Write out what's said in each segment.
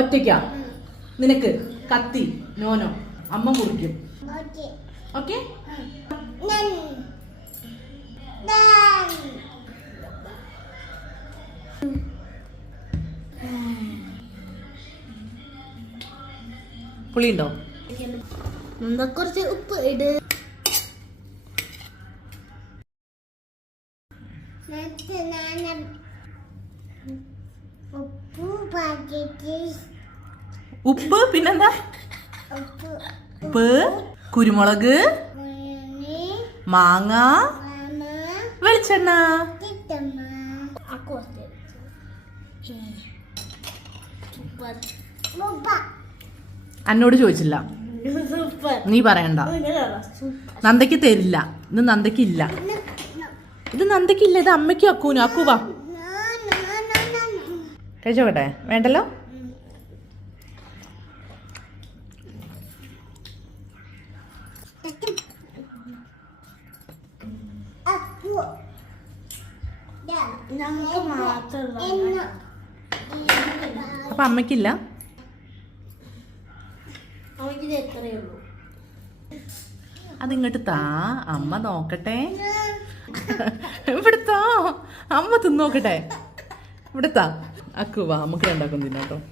ഒറ്റയ്ക്കാ? നിനക്ക് കത്തി നോനോ അമ്മ മുറിക്കും ബൊട്ടി ഓക്കെ? പുളിയുണ്ടോ? എന്താ കുറച്ച് ഉപ്പ് ഇട്. പാക്കറ്റ് ഉപ്പ് പിന്നെന്താ? ഉപ്പ്. കുരുമുളക് മാങ്ങ വെളിച്ചെണ്ണ. അന്നോട് ചോദിച്ചില്ല. നീ പറയണ്ട. നന്ദയ്ക്ക് തരില്ല. ഇത് നന്ദക്കില്ല ഇത് നന്ദയ്ക്കില്ല. ഇത് അമ്മയ്ക്കും അക്കൂനും. അക്കു വാ കഴിച്ചോക്കട്ടെ? വേണ്ടല്ലോ? അപ്പൊ അമ്മക്കില്ല അതിങ്ങോട്ട് താ. അമ്മ നോക്കട്ടെ. ഇവിടുത്താ അമ്മ തിന്നോക്കട്ടെ. ഇവിടുത്താ അക്കു വാ നമുക്ക് രണ്ടാക്കും തിന്നാട്ടോ കേട്ടോ.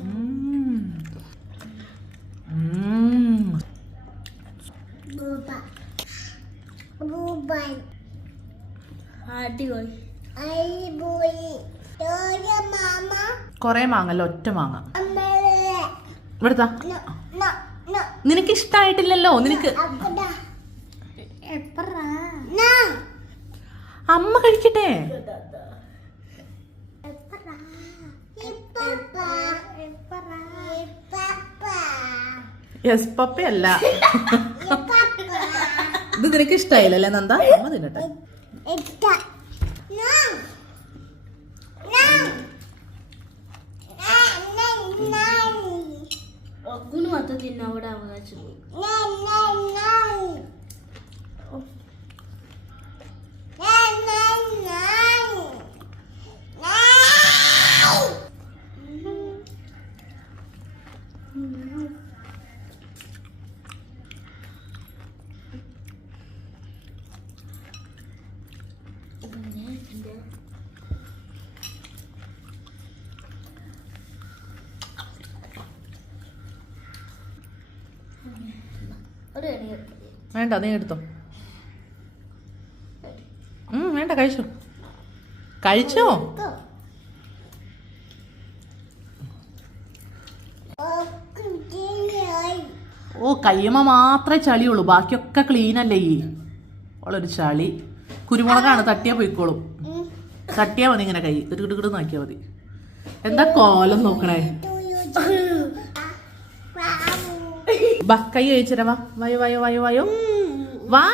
ഉം. ഉം. അടിപൊളി. അടിപൊളി. മാമ കൊറേ മാങ്ങല്ലോ ഒറ്റ മാങ്ങ. അമ്മേ. ഇവിടെ താ നിനക്ക്. ഇഷ്ടായിട്ടില്ലല്ലോ നിനക്ക് അമ്മ കഴിക്കട്ടെ. യെസ് പപ്പയല്ല. ഇത് നിനക്ക് ഇഷ്ടായില്ലല്ലേ നന്ദ? അമ്മ തിന്നട്ടെ. వద్దు తిన్నా కూడా అవ్వచ్చు Yeah. ഒരു വേണ്ട നീ എടുത്തോ. വേണ്ട കഴിച്ചു. കഴിച്ചോ? ഓ കയ്യമ്മ മാത്രമേ ചളിയുള്ളൂ. ബാക്കിയൊക്കെ ക്ലീൻ അല്ലേ ഈ? ഉള്ളൊരു ചളി. കുരുമുളകാണ് തട്ടിയാ പോയിക്കോളും. തട്ടിയാ മതി ഇങ്ങനെ കൈ. കിടുകിടുകിട് നോക്കിയാ മതി. എന്താ കോലം നോക്കണേ? ബാ കൈ കഴിച്ചരാ വാ. വയോ വയോ വയോ വയോ. വാ.